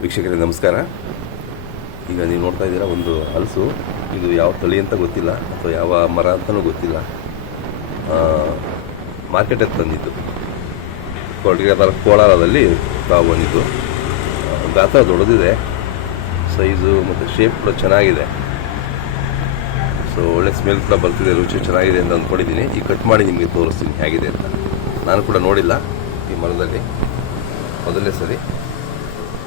ವೀಕ್ಷಕರೇ ನಮಸ್ಕಾರ. ಈಗ ನೀವು ನೋಡ್ತಾ ಇದ್ದೀರಾ ಒಂದು ಹಲಸು. ಇದು ಯಾವ ತಳಿ ಅಂತ ಗೊತ್ತಿಲ್ಲ ಅಥವಾ ಯಾವ ಮರ ಅಂತಲೂ ಗೊತ್ತಿಲ್ಲ. ಮಾರ್ಕೆಟಿಗೆ ತಂದಿದ್ದು ಕೋಲಾರದಲ್ಲಿ ತಾವು ಬಂದಿದ್ದು. ಗಾತ್ರ ದೊಡ್ಡದಿದೆ, ಸೈಜು ಮತ್ತು ಶೇಪ್ ಕೂಡ ಚೆನ್ನಾಗಿದೆ. ಸೊ ಒಳ್ಳೆ ಸ್ಮೆಲ್ ಕೂಡ ಬರ್ತಿದೆ, ರುಚಿ ಚೆನ್ನಾಗಿದೆ ಅಂತ ಅಂದ್ಕೊಂಡಿದ್ದೀನಿ. ಈಗ ಕಟ್ ಮಾಡಿ ನಿಮಗೆ ತೋರಿಸ್ತೀನಿ ಹೇಗಿದೆ ಅಂತ. ನಾನು ಕೂಡ ನೋಡಿಲ್ಲ ಈ ಮರದಲ್ಲಿ, ಮೊದಲನೇ ಸರಿ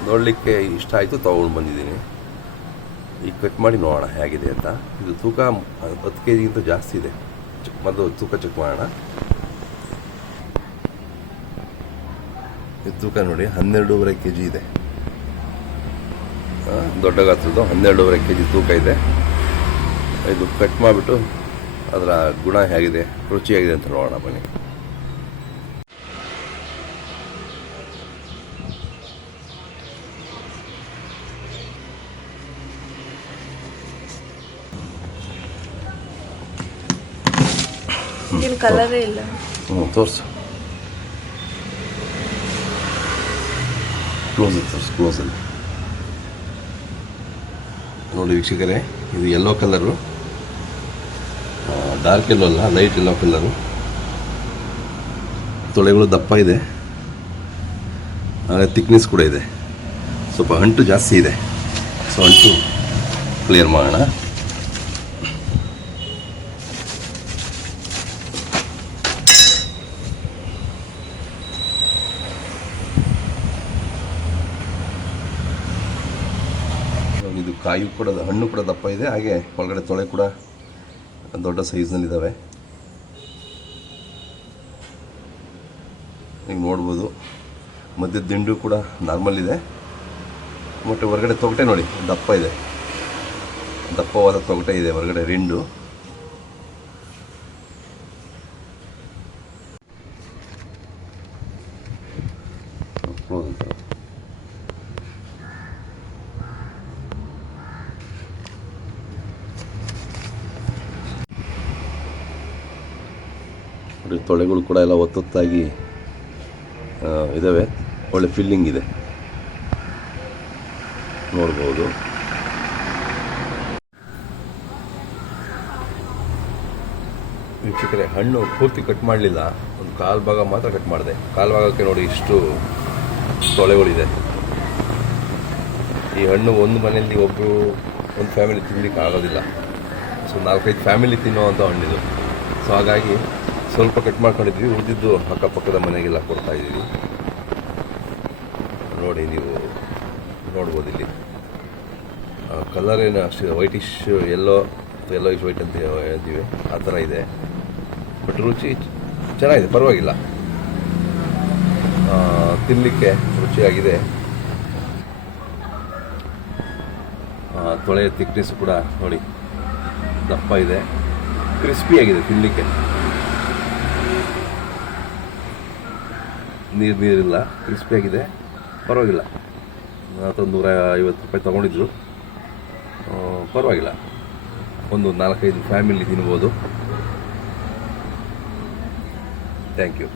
ನೋಡಲಿಕ್ಕೆ ಇಷ್ಟ ಆಯಿತು, ತೊಗೊಂಡು ಬಂದಿದ್ದೀನಿ. ಈಗ ಕಟ್ ಮಾಡಿ ನೋಡೋಣ ಹೇಗಿದೆ ಅಂತ. ಇದು ತೂಕ 10 kgಗಿಂತ ಜಾಸ್ತಿ ಇದೆ. ಮೊದಲು ತೂಕ ಚೆಕ್ ಮಾಡೋಣ. ಇದು ತೂಕ ನೋಡಿ 12.5 kg ಇದೆ. ದೊಡ್ಡ ಗಾತ್ರದ್ದು 12.5 kg ತೂಕ ಇದೆ. ಇದು ಕಟ್ ಮಾಡಿಬಿಟ್ಟು ಅದರ ಗುಣ ಹೇಗಿದೆ, ರುಚಿಯಾಗಿದೆ ಅಂತ ನೋಡೋಣ ಬನ್ನಿ. ಕಲರೇ ಇಲ್ಲ. ತೋರಿಸು, ಕ್ಲೋಸಲ್ಲಿ ನೋಡಿ ವೀಕ್ಷಕರೇ. ಇದು ಯೆಲ್ಲೋ ಕಲರು, ಡಾರ್ಕ್ ಯೆಲ್ಲೋ ಅಲ್ಲ, ಲೈಟ್ ಯೆಲ್ಲೋ ಕಲರು. ತೊಳೆಗಳು ದಪ್ಪ ಇದೆ, ಹಾಗೆ ಥಿಕ್ನೆಸ್ ಕೂಡ ಇದೆ. ಸ್ವಲ್ಪ ಅಂಟು ಜಾಸ್ತಿ ಇದೆ. ಸೊ ಅಂಟು ಕ್ಲಿಯರ್ ಮಾಡೋಣ. ಇದು ಕಾಯಿ ಕೂಡ, ಹಣ್ಣು ಕೂಡ ದಪ್ಪ ಇದೆ, ಹಾಗೆ ಒಳಗಡೆ ತೊಳೆ ಕೂಡ ದೊಡ್ಡ ಸೈಜ್ನಲ್ಲಿದ್ದಾವೆ. ನೀವು ನೋಡ್ಬೋದು. ಮಧ್ಯದ ದಿಂಡು ಕೂಡ ನಾರ್ಮಲ್ ಇದೆ, ಮತ್ತು ಹೊರಗಡೆ ತೊಗಟೆ ನೋಡಿ ದಪ್ಪ ಇದೆ, ದಪ್ಪವಾದ ತೊಗಟೆ ಇದೆ ಹೊರಗಡೆ ರಿಂಡು. ತೊಳೆಗಳು ಕೂಡ ಎಲ್ಲ ಒತ್ತೊತ್ತಾಗಿ ಇದ್ದಾವೆ. ಒಳ್ಳೆ ಫಿಲ್ಲಿಂಗ್ ಇದೆ, ನೋಡ್ಬೋದು. ವೀಕ್ಷಕರೇ, ಹಣ್ಣು ಪೂರ್ತಿ ಕಟ್ ಮಾಡಲಿಲ್ಲ, ಒಂದು ಕಾಲು ಭಾಗ ಮಾತ್ರ ಕಟ್ ಮಾಡಿದೆ. ಕಾಲು ಭಾಗಕ್ಕೆ ನೋಡಿ ಇಷ್ಟು ತೊಳೆಗಳಿದೆ. ಈ ಹಣ್ಣು ಒಂದು ಮನೆಯಲ್ಲಿ ಒಂದು ಫ್ಯಾಮಿಲಿ ತಿನ್ನಲಿಕ್ಕೆ ಆಗೋದಿಲ್ಲ. ಸೊ 4-5 ಫ್ಯಾಮಿಲಿ ತಿನ್ನೋವಂಥ ಹಣ್ಣಿದು. ಸೊ ಹಾಗಾಗಿ ಸ್ವಲ್ಪ ಕಟ್ ಮಾಡ್ಕೊಂಡಿದ್ವಿ, ಉಳಿದಿದ್ದು ಅಕ್ಕಪಕ್ಕದ ಮನೆಗೆಲ್ಲ ಕೊಡ್ತಾ ಇದ್ದೀವಿ. ನೋಡಿ, ನೀವು ನೋಡ್ಬೋದು ಇಲ್ಲಿ ಕಲರ್ ಏನು ಅಷ್ಟಿದೆ, ವೈಟಿಶ್ ಯೆಲ್ಲೋಯಿಶ್ ವೈಟ್ ಅಂತ ಹೇಳ್ತೀವಿ, ಆ ಥರ ಇದೆ. ಬಟ್ ರುಚಿ ಚೆನ್ನಾಗಿದೆ, ಪರವಾಗಿಲ್ಲ, ತಿನ್ನಲಿಕ್ಕೆ ರುಚಿಯಾಗಿದೆ. ತೊಳೆಯ ಥಿಕ್ನೆಸ್ ಕೂಡ ನೋಡಿ ದಪ್ಪ ಇದೆ, ಕ್ರಿಸ್ಪಿಯಾಗಿದೆ ತಿನ್ನಲಿಕ್ಕೆ. ನೀರಿಲ್ಲ, ಕ್ರಿಸ್ಪಿಯಾಗಿದೆ, ಪರವಾಗಿಲ್ಲ. ಒಂದು 150 ರೂಪಾಯಿ ತೊಗೊಂಡಿದ್ರು, ಪರವಾಗಿಲ್ಲ. ಒಂದು 4-5 ಫ್ಯಾಮಿಲಿ ತಿನ್ಬೋದು. Thank you.